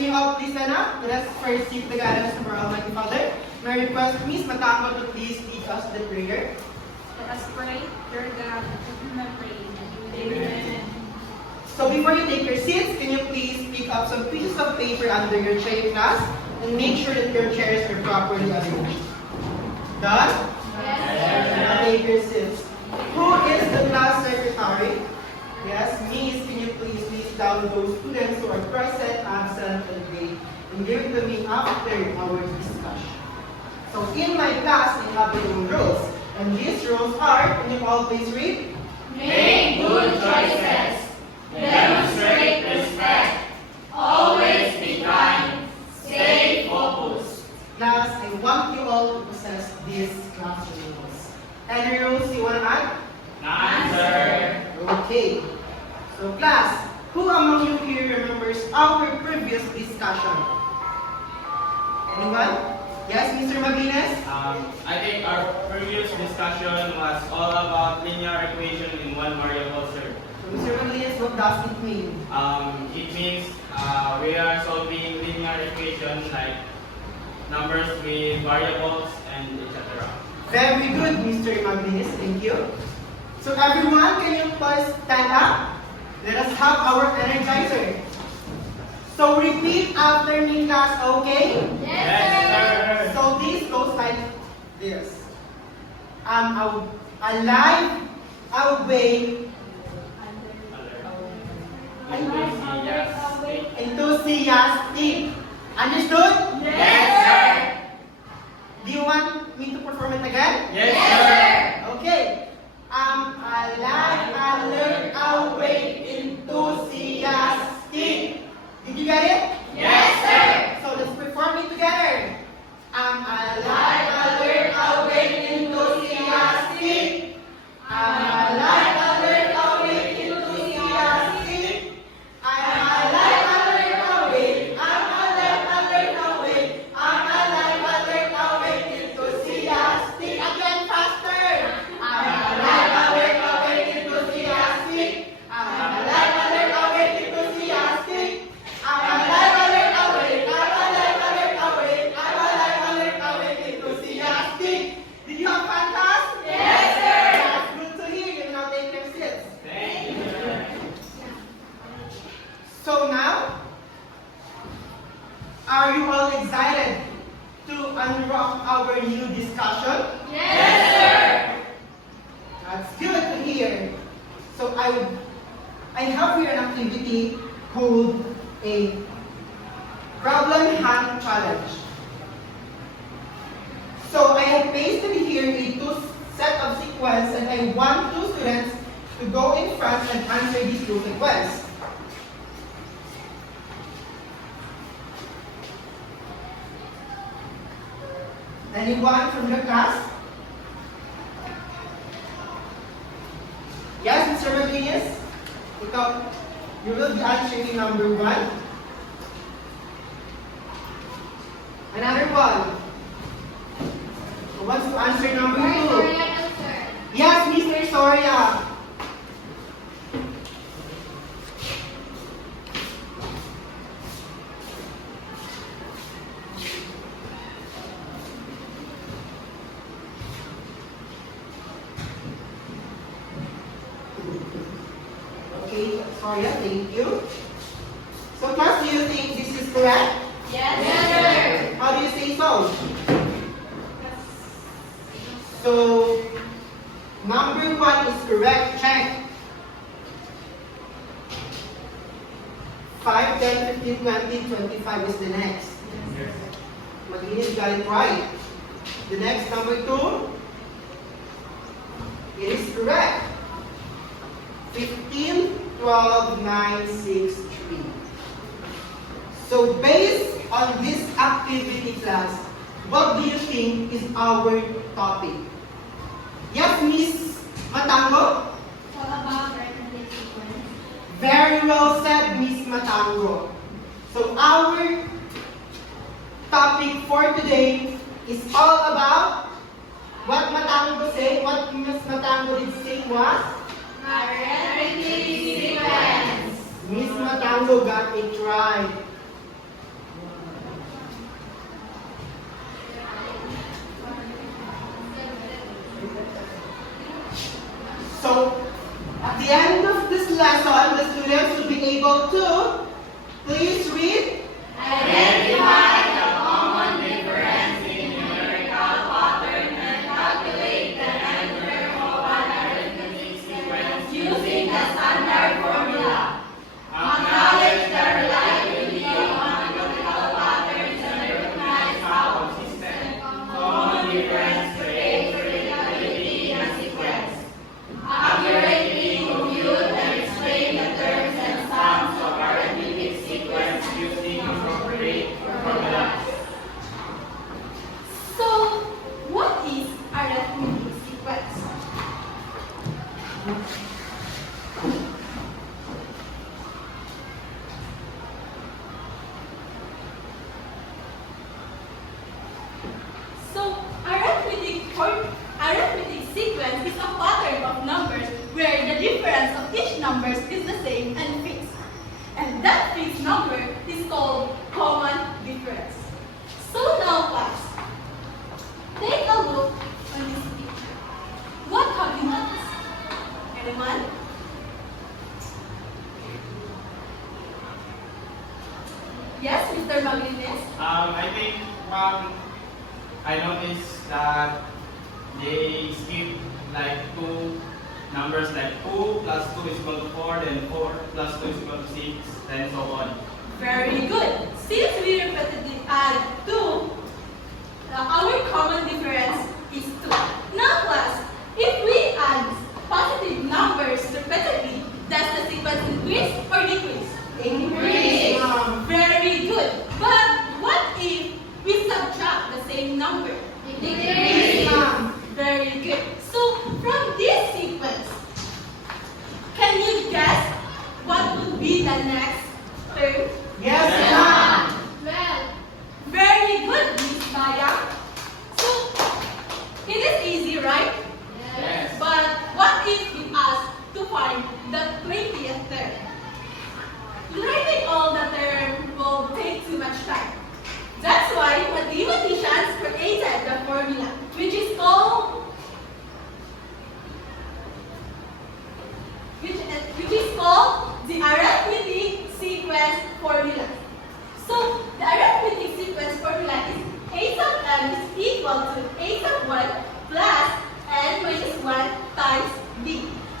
can you all please stand up? Let us first seek the guidance of our Almighty Father. May I request Miss Matango to please lead us the prayer. Let us pray. Dear God, to whom I pray. Amen. So before you take your seats, can you please pick up some pieces of paper under your chair class and make sure that your chairs are properly arranged. Done? Yes, Now take your seats. Who is the class secretary? Yes, Miss, can you please list down those students who are present, absent, and late, and give it to me after our discussion. So in my class, we have the own rules. And these rules are, can you all please read? Make good choices. Demonstrate respect. Always be kind. Stay focused. Class, I want you all to possess these class rules. Any rules you want to add? None, sir. Okay. So class, who among you here remembers our previous discussion? Anyone? Yes, Mr. Mabines? I think our previous discussion was all about linear equation in one variable, sir. So Mr. Mabines, what does it mean? It means we are solving linear equation like numbers with variables and etc. Very good, Mr. Mabines. Thank you. So everyone, can you please stand up? Let us have our energizer. So repeat after me, class, okay? Yes, sir. So this goes like this. Alive, awake, enthusiastic. Understood? Yes, sir. Do you want me to perform it again? Yes, sir. Okay. Alive, alert, awake, enthusiastic. Did you get it? Yes, sir. So let's perform it together. Alive, alert, awake, enthusiastic. Alive, alert, awake, enthusiastic. I'm alive, alert, awake. I'm alive, alert, awake. I'm alive, alert, awake, enthusiastic. Again, faster. I'm alive, alert, awake, enthusiastic. I'm alive, alert, awake, enthusiastic. I'm alive, alert, awake. I'm alive, alert, awake. I'm alive, alert, awake, enthusiastic. Did you have fun, class? Yes, sir. That's good to hear. You now take your seats. Thank you, sir. So now, are you all excited to unrock our new discussion? Yes, sir. That's good to hear. So I have here an activity called a problem hand challenge. So I have pasted here a set of sequence and I want two students to go in front and answer these two sequences. Anyone from the class? Yes, Mr. Martinez? Ikaw, you will be answering number 1. Another one. Who wants to answer number 2? Yes, Mr. Soria. Okay, Soria, thank you. So class, do you think this is correct? Yes, sir. How do you say so? So, number 1 is correct. Check. 5, 10, 15, 20, 25 is the next. Maginis got it right. The next, number 2. It is correct. 15, 12, 9, 6, 3. So based on this activity class, what do you think is our topic? Yes, Miss Matango? What about recommended sequence? Very well said, Miss Matango. So our topic for today is all about what Matango said, what Miss Matango did say was? Arithmetic sequence. Miss Matango got it right. this lesson, the students will be able to please read. Identify the common difference in numerical pattern and calculate the number of an arithmetic sequence using the standard formula. Acknowledge the reliability of mathematical patterns and recognize how consistent, common difference creates predictability in a sequence. accurately compute and explain the terms and sums of arithmetic sequence. Using appropriate formulas. So, what is arithmetic sequence? So, arithmetic sequence is a pattern of numbers where the difference of each numbers is the same and fixed. And that fixed number is called common difference. So now, class, take a look on this picture. What have you noticed? Anyone? Yes, Mr. Maglines? I think I noticed that they skip like two numbers like 2 plus 2 is equal to 4, then 4 plus 2 is equal to 6, then so on. Very good. Since we repeatedly add 2, our common difference is 2. Now, class, if we add positive numbers repeatedly, does the sequence increase or decrease? Increase. Very good. But what if we subtract the same number? Decrease. Very good. So, from this sequence, can you guess what would be the next term? Yes, ma'am. Well, Very good, Miss Maya. So, it is easy, right? Yes. But what if we ask to find the 20th term? Writing all the term will take too much time. That's why mathematicians created the formula, which is called the arithmetic sequence formula. So the arithmetic sequence formula is a sub n is equal to a sub 1 plus n minus 1 times b.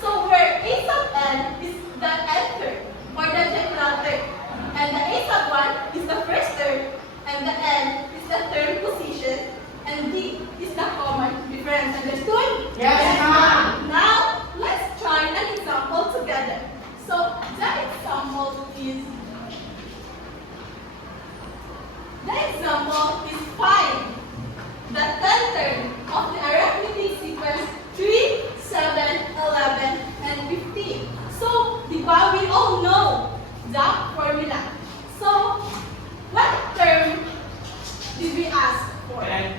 So where a sub n is the nth term or the general term, and the a sub 1 is the first term, and the n is the third position, and b is the common difference. Understood? Yes, ma'am. Now, let's try an example together. So, the example is find the 10th term of the arithmetic sequence 3, 7, 11, and 15. So, di ba, we all know the formula. So, what term did we ask for? Ten.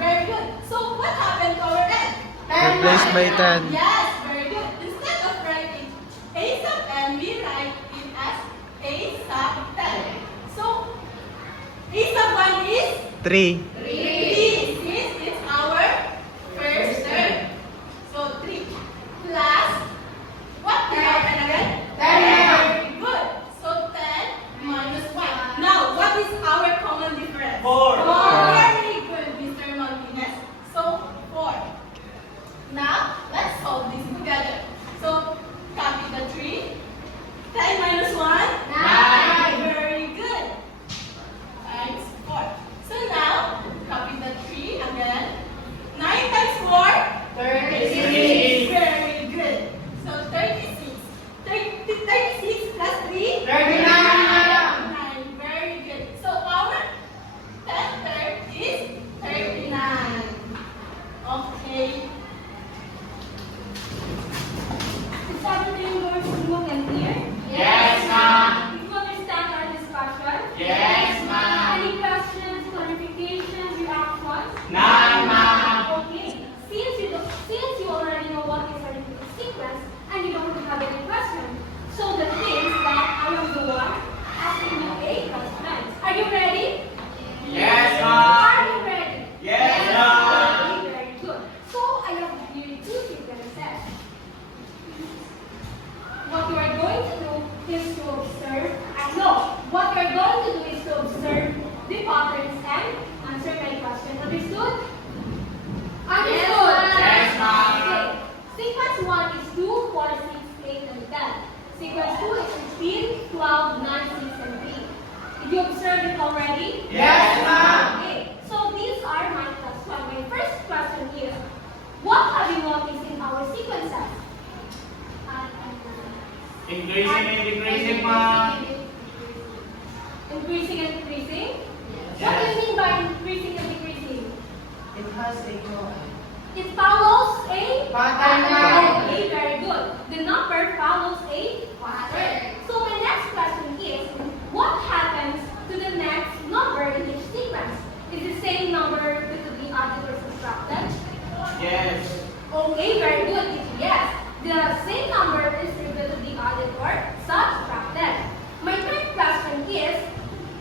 Very good. So, what happened to our n? Replaced by 10. Yes, very good. Instead of writing a sub n, we write it as a sub 10. So, a sub 1 is 3. 3. Since it's our first term. So, 3 plus, what did happen again? 10. Very good. So, 10 minus 1. Now, what is our common difference? 4. Very good, Mr. Martinez. So, 4. Now, let's solve this together. So, copy the 3. 10 minus 1? 9. Very good. Times 4. So now, Understood? Yes, Understood? Yes, ma'am. Okay. Sequence 1 is 2, 4, 6, 8, and 10. Sequence 2 is 15, 12, 9, 6, and 3. Did you observe it already? Yes, ma'am. Okay. So these are my plus 1. My first question is, what have you noticed in our sequences? Increasing and decreasing, ma'am. Increasing and decreasing? Yes. What do you mean by increasing and decreasing? It has a It follows a Pattern, ma'am. Okay, very good. The number follows a pattern. So my next question is, what happens to the next number in each sequence? Is the same number going to be added or subtracted? Yes. Okay, very good. It's yes. The same number is going to be added or subtracted. My third question is,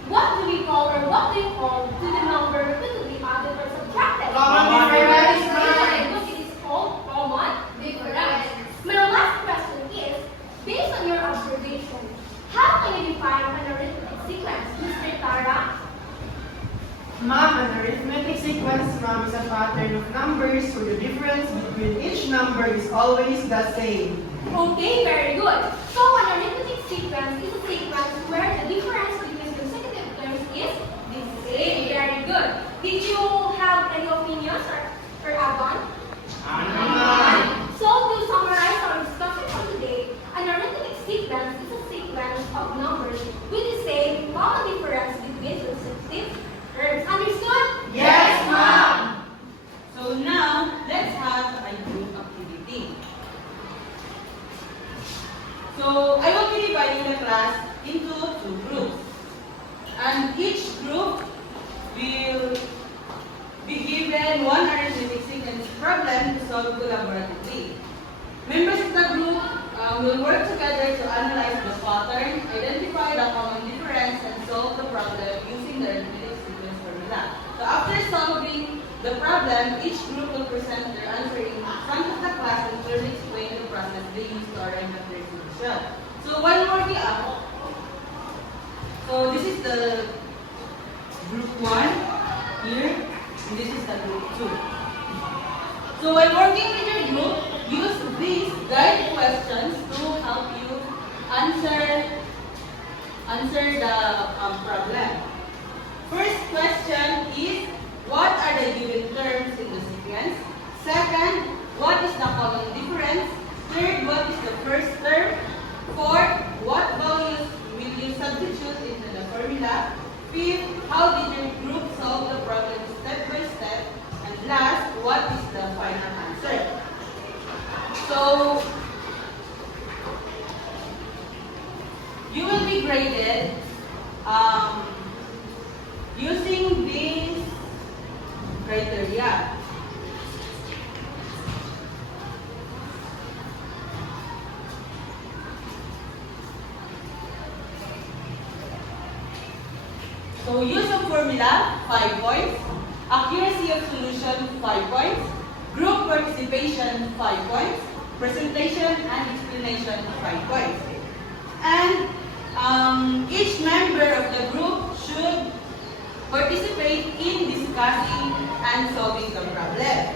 what do we call or what do you call to the number going to be added or subtracted? Common difference, Very ma'am. good. It is called common difference. My last question is, based on your observation, how can you define an arithmetic sequence, Mr. Tara? Ma'am, an arithmetic sequence, ma'am, is a pattern of numbers where the difference between each number is always the same. Okay, very good. So an arithmetic sequence is a sequence where the difference between consecutive terms is the same. Very good. Did you have any opinions or add-on? So to summarize our discussion for today, an arithmetic sequence is a sequence of numbers with the same common difference between consecutive terms. Understood? Yes, ma'am. So now, let's have a group activity. So, I will be dividing the class into 2 groups. And each group will be given one arithmetic sequence problem to solve collaboratively. Members of the group will work together to analyze the pattern, identify the common difference, and solve the problem using the arithmetic sequence formula. So after solving the problem, each group will present their answer in front of the class and clearly explain the process they used to arrive at their solution. So while working up, so this is the group 1 here, and this is the group 2. So while working with your group, use these guide questions to help you answer the problem. First question is, what are the given terms in the sequence? Second, what is the common difference? Third, what is the first term? Fourth, what values will you substitute into the formula? Fifth, how did your group solve the problem step by step? And last, what is the final answer? So, you will be graded using these criteria. So use of formula, 5 points. Accuracy of solution, 5 points. Group participation, 5 points. Presentation and explanation, 5 points. And each member of the group should participate in discussing and solving the problem.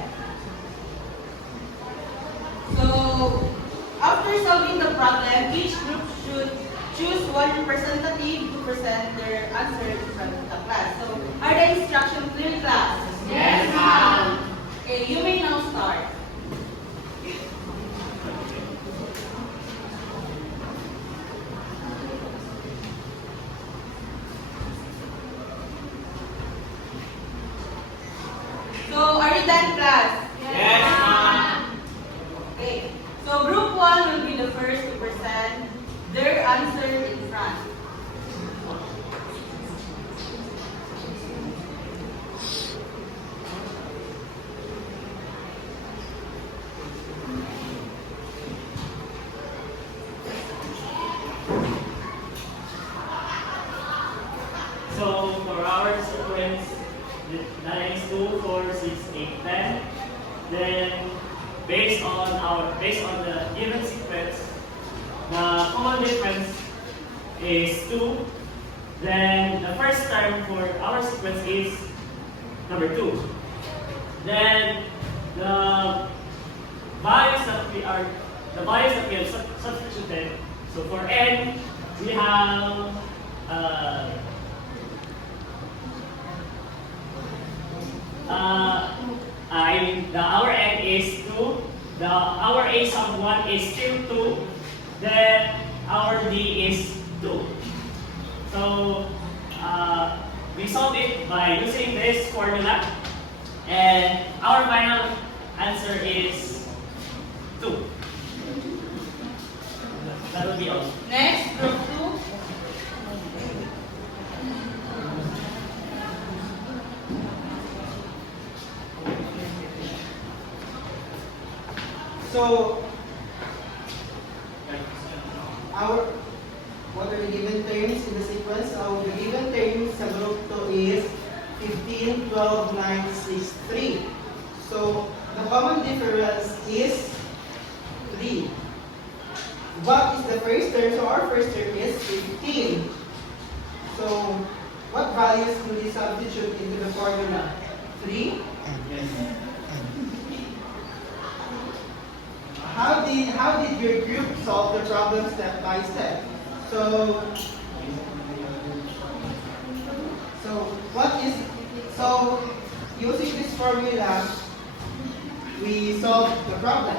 So, after solving the problem, each group should choose one representative to present their answer in front of the class. So, are the instructions clear, class? Yes, ma'am. Okay, you may now start. So, are you done, class? Yes, ma'am. Okay. So, group 1 will be the first to present their answer in front. So for our sequence, that is 2, 4, 6, 8, 10. Then based on the given sequence, the common difference is 2. Then the first term for our sequence is number 2. Then the values that we have substituted. So for n, we have our n is 2. Our a sub 1 is still 2. Then our d is 2. So we solved it by using this formula, and our final answer is 2. That would be all. Next, group 2. So, what are the given terms in the sequence? The given terms sa group 2 is 15, 12, 9, 6, 3. So, the common difference is 3. What is the first term? So, our first term is 15. So, what values do we substitute into the formula? 3? How did your group solve the problem step by step? So using this formula, we solve the problem.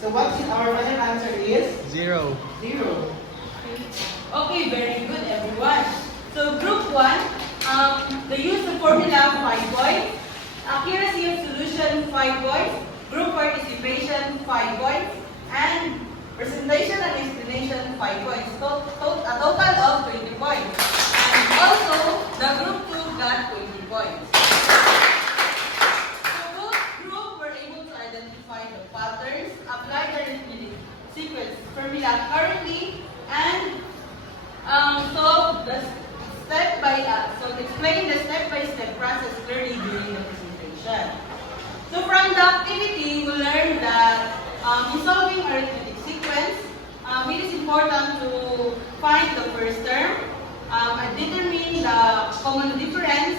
So what is our final answer is? 0. 0. Okay, very good, everyone. So group 1, they use the formula 5 points, accuracy of solution 5 points, group participation 5 points, and presentation and explanation 5 points. So a total of 20 points. And also, the group 2 got 20 points. So both groups were able to identify the patterns, apply the arithmetic sequence formula currently, and explain the step-by-step process clearly during the presentation. So from the activity, we learned that in solving arithmetic sequence, it is important to find the first term, determine the common difference,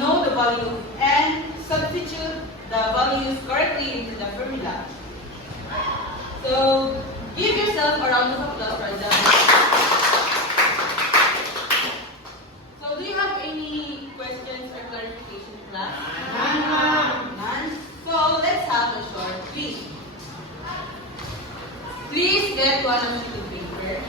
know the value, and substitute the values correctly into the formula. So give yourself a round of applause for that. So do you have any questions or clarification, class? None. So let's have a short quiz. Please get one of the paper.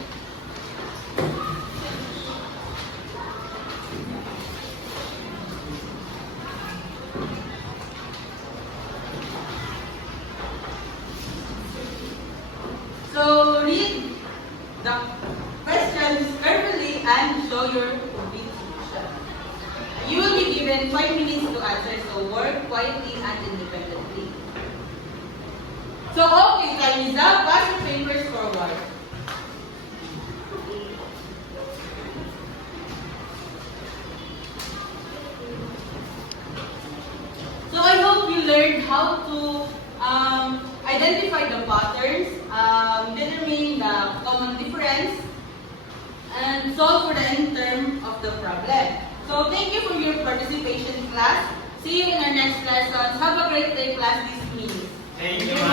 So read the questions carefully and show your complete solution. You will be given 5 minutes to answer, so work quietly and independently. So okay, time is up. Pass your papers forward. So I hope you learned how to identify the patterns, determine the common difference, and solve for the end term of the problem. So thank you for your participation, class. See you in our next lessons. Have a great day, class. Dismissed. Thank you.